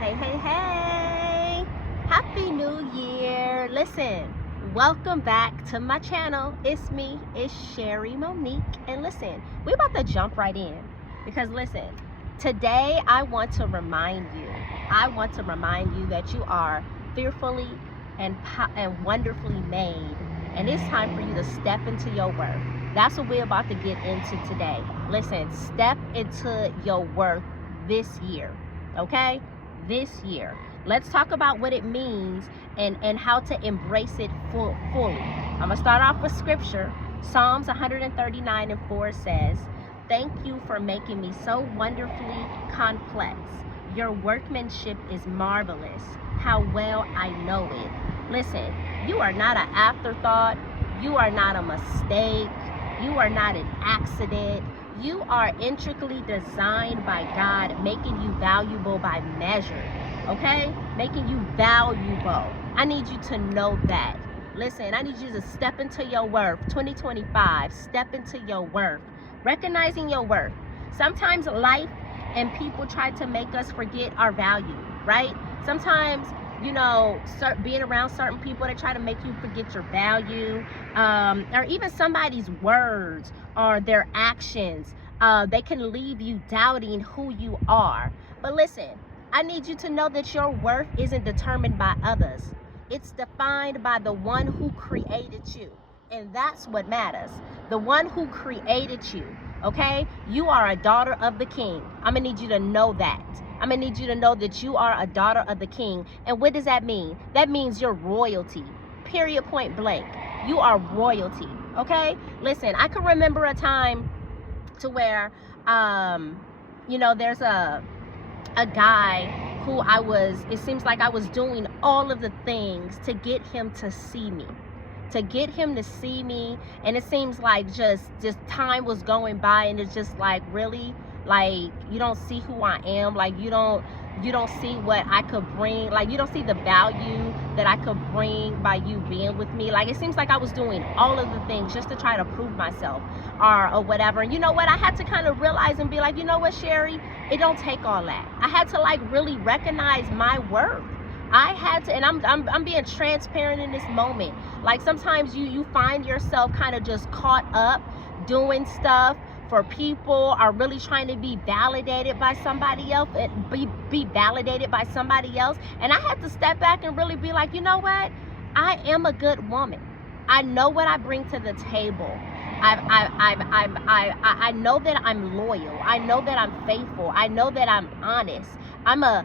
Hey, hey, hey! Happy New Year! Listen, welcome back to my channel. It's me, it's Sherry Monique. And listen, we're about to jump right in because listen, today I want to remind you that you are fearfully and wonderfully made. And it's time for you to step into your worth. That's what we're about to get into today. Listen, step into your worth this year, okay? This year. Let's talk about what it means and how to embrace it fully. I'm going to start off with scripture. Psalms 139:4 says, "Thank you for making me so wonderfully complex. Your workmanship is marvelous. How well I know it." Listen, you are not an afterthought. You are not a mistake. You are not an accident. You are intricately designed by God, making you valuable by measure, okay? Making you valuable. I need you to know that. Listen, I need you to step into your worth. 2025, step into your worth. Recognizing your worth. Sometimes life and people try to make us forget our value, right? Sometimes, being around certain people that try to make you forget your value, or even somebody's words or their actions, they can leave you doubting who you are. But listen, I need you to know that your worth isn't determined by others. It's defined by the one who created you. And that's what matters. The one who created you, okay? You are a daughter of the King. I'm going to need you to know that. I'm going to need you to know that you are a daughter of the King. And what does that mean? That means you're royalty. Period, point blank. You are royalty, okay? Listen, I can remember a time to where, there's a guy who it seems like I was doing all of the things to get him to see me. And it seems like just time was going by, and it's just like, really, like, you don't see who I am, like you don't see what I could bring, like you don't see the value that I could bring by you being with me. Like, it seems like I was doing all of the things just to try to prove myself or whatever. And you know what, I had to kind of realize and be like, you know what, Sherry, it don't take all that. I had to like really recognize my worth. I had to, and I'm being transparent in this moment. Like, sometimes you find yourself kind of just caught up doing stuff for people, are really trying to be validated by somebody else, be validated by somebody else. And I had to step back and really be like, you know what? I am a good woman. I know what I bring to the table. I know that I'm loyal. I know that I'm faithful. I know that I'm honest. I'm a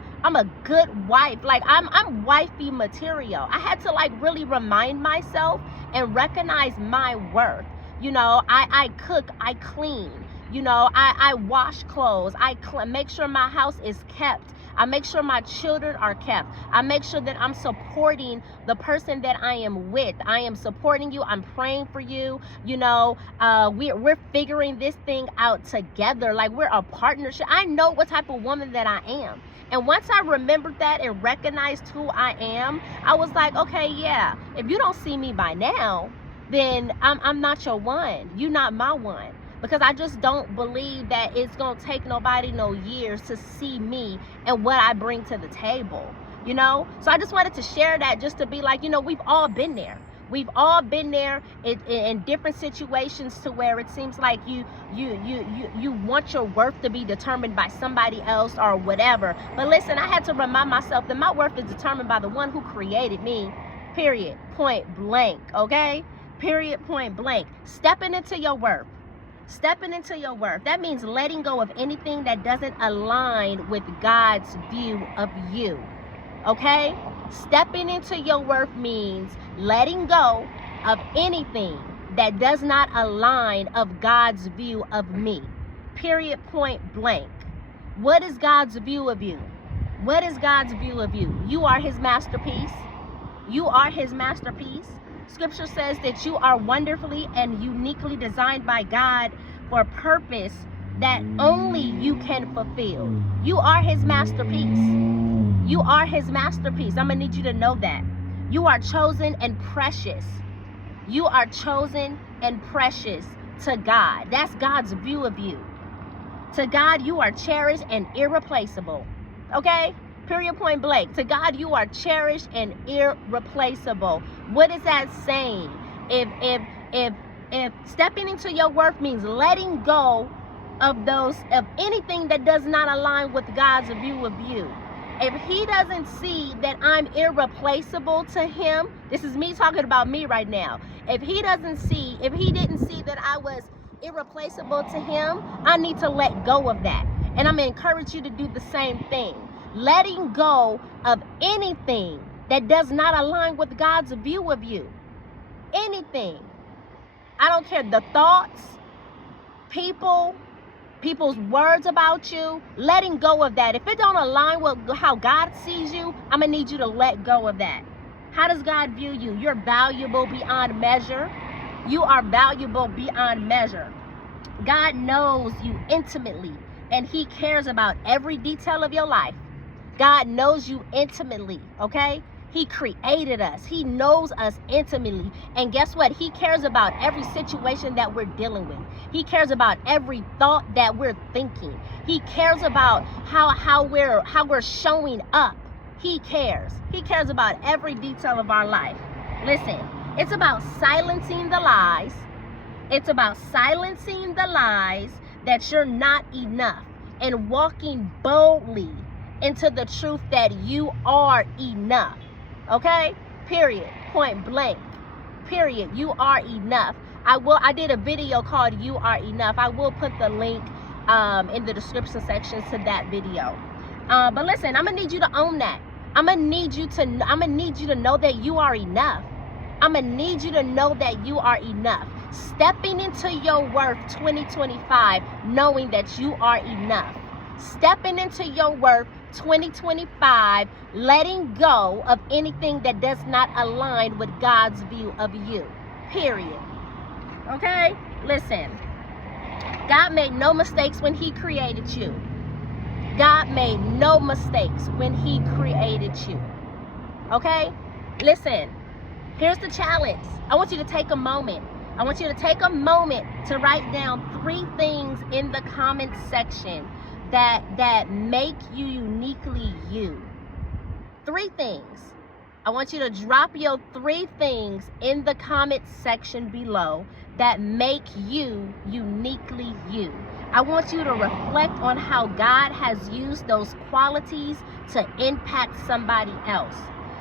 good wife. Like, I'm wifey material. I had to like really remind myself and recognize my worth. I cook, I clean, I wash clothes, make sure my house is kept. I make sure my children are kept. I make sure that I'm supporting the person that I am with. I am supporting you. I'm praying for you. We're figuring this thing out together. Like, we're a partnership. I know what type of woman that I am. And once I remembered that and recognized who I am, I was like, okay, yeah, if you don't see me by now, then I'm not your one. You're not my one. Because I just don't believe that it's going to take nobody no years to see me and what I bring to the table, So I just wanted to share that, just to be like, we've all been there. We've all been there in different situations to where it seems like you want your worth to be determined by somebody else or whatever. But listen, I had to remind myself that my worth is determined by the one who created me, period, point blank, okay? Period, point blank. Stepping into your worth. Stepping into your worth. That means letting go of anything that doesn't align with God's view of you. Okay? Stepping into your worth means letting go of anything that does not align of God's view of me. Period, point blank. What is God's view of you? What is God's view of you? You are his masterpiece. You are his masterpiece. Scripture says that you are wonderfully and uniquely designed by God for a purpose that only you can fulfill. You are his masterpiece. You are his masterpiece. I'm going to need you to know that. You are chosen and precious. You are chosen and precious to God. That's God's view of you. To God, you are cherished and irreplaceable. Okay? Period, point blank. To God, you are cherished and irreplaceable. What is that saying? If stepping into your worth means letting go of anything that does not align with God's view of you. If he doesn't see that I'm irreplaceable to him, this is me talking about me right now. If he didn't see that I was irreplaceable to him, I need to let go of that. And I'm going to encourage you to do the same thing. Letting go of anything that does not align with God's view of you. Anything. I don't care, the thoughts, people's words about you, letting go of that. If it don't align with how God sees you, I'm going to need you to let go of that. How does God view you? You're valuable beyond measure. You are valuable beyond measure. God knows you intimately, and he cares about every detail of your life. God knows you intimately, okay? He created us. He knows us intimately. And guess what? He cares about every situation that we're dealing with. He cares about every thought that we're thinking. He cares about how we're showing up. He cares. He cares about every detail of our life. Listen, it's about silencing the lies. It's about silencing the lies that you're not enough and walking boldly into the truth that you are enough. Okay? Period. Point blank. Period. You are enough. I did a video called You Are Enough. I will put the link in the description section to that video. But listen, I'm gonna need you to own that. I'm gonna need you to know that you are enough. I'm gonna need you to know that you are enough. Stepping into your worth 2025, knowing that you are enough. Stepping into your worth 2025, letting go of anything that does not align with God's view of you. Period. Okay? Listen. God made no mistakes when he created you. God made no mistakes when he created you. Okay? Listen. Here's the challenge. I want you to take a moment. I want you to take a moment to write down 3 things in the comment section that make you uniquely you. 3 things. I want you to drop your 3 things in the comment section below that make you uniquely you. I want you to reflect on how God has used those qualities to impact somebody else.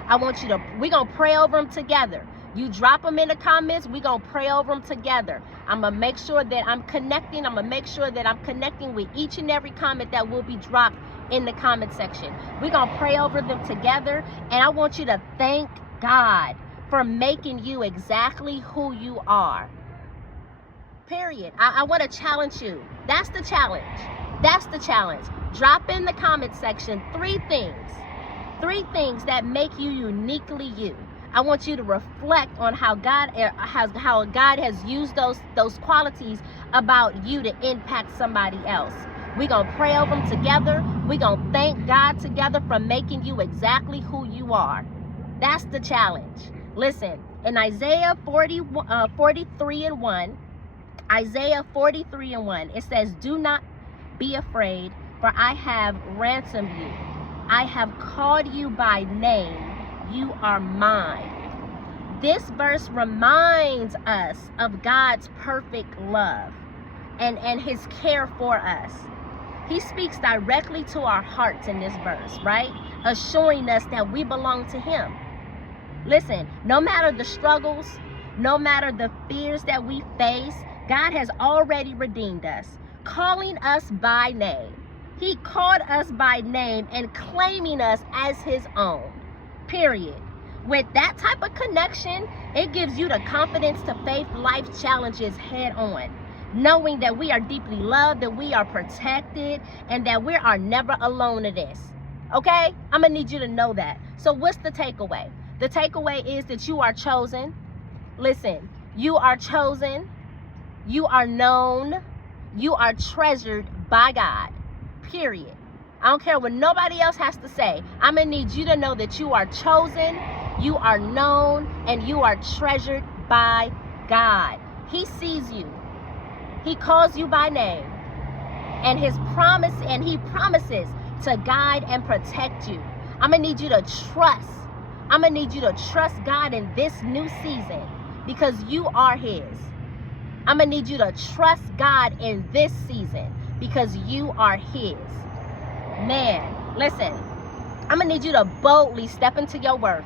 We're going to pray over them together. You drop them in the comments, we're going to pray over them together. I'm going to make sure that I'm connecting. I'm going to make sure that I'm connecting with each and every comment that will be dropped in the comment section. We're going to pray over them together. And I want you to thank God for making you exactly who you are. Period. I want to challenge you. That's the challenge. That's the challenge. Drop in the comment section 3 things. 3 things that make you uniquely you. I want you to reflect on how God has used those qualities about you to impact somebody else. We're going to pray over them together. We're going to thank God together for making you exactly who you are. That's the challenge. Listen, in Isaiah 43:1, Isaiah 43:1, it says, "Do not be afraid, for I have ransomed you. I have called you by name. You are mine." This verse reminds us of God's perfect love and his care for us. He speaks directly to our hearts in this verse, right? Assuring us that we belong to him. Listen, no matter the struggles, no matter the fears that we face, God has already redeemed us, calling us by name. He called us by name and claiming us as his own. Period. With that type of connection, it gives you the confidence to face life's challenges head on, knowing that we are deeply loved, that we are protected, and that we are never alone in this. Okay? I'm going to need you to know that. So what's the takeaway? The takeaway is that you are chosen. Listen, you are chosen. You are known. You are treasured by God. Period. I don't care what nobody else has to say. I'm going to need you to know that you are chosen, you are known, and you are treasured by God. He sees you. He calls you by name. And he promises to guide and protect you. I'm going to need you to trust. I'm going to need you to trust God in this new season because you are his. I'm going to need you to trust God in this season because you are his. Man, listen, I'm going to need you to boldly step into your worth.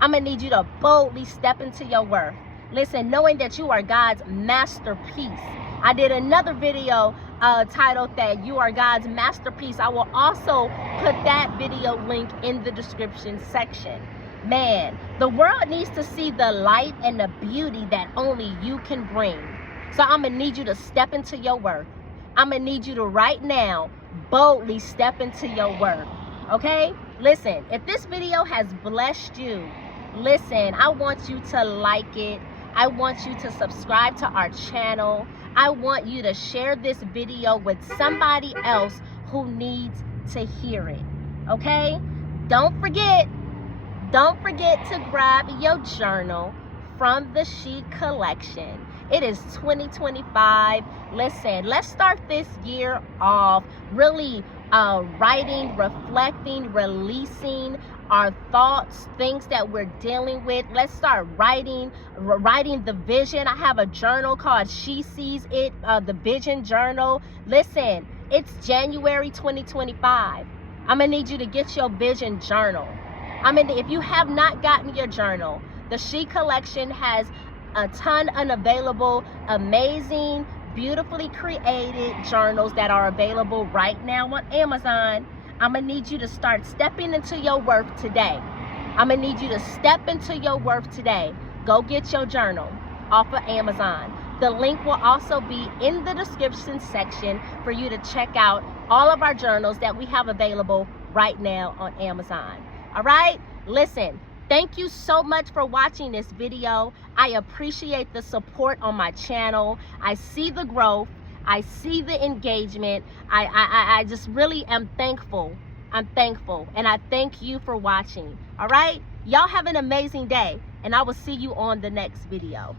I'm going to need you to boldly step into your worth. Listen, knowing that you are God's masterpiece. I did another video titled that you are God's masterpiece. I will also put that video link in the description section. Man, the world needs to see the light and the beauty that only you can bring. So I'm going to need you to step into your worth. I'm going to need you to right now boldly step into your worth. Okay? Listen, if this video has blessed you, listen, I want you to like it. I want you to subscribe to our channel. I want you to share this video with somebody else who needs to hear it. Okay? Don't forget to grab your journal from the She Collection. It is 2025. Listen, let's start this year off really writing, reflecting, releasing our thoughts, things that we're dealing with. Let's start writing the vision. I have a journal called She Sees It, the Vision Journal. Listen, it's January 2025. I'm gonna need you to get your vision journal. If you have not gotten your journal, the She Collection has a ton unavailable, amazing, beautifully created journals that are available right now on Amazon. I'm gonna need you to start stepping into your worth today. I'm gonna need you to step into your worth today. Go get your journal off of Amazon. The link will also be in the description section for you to check out all of our journals that we have available right now on Amazon. All right, listen, thank you so much for watching this video. I appreciate the support on my channel. I see the growth. I see the engagement. I just really am thankful. I'm thankful, and I thank you for watching. All right, y'all have an amazing day, and I will see you on the next video.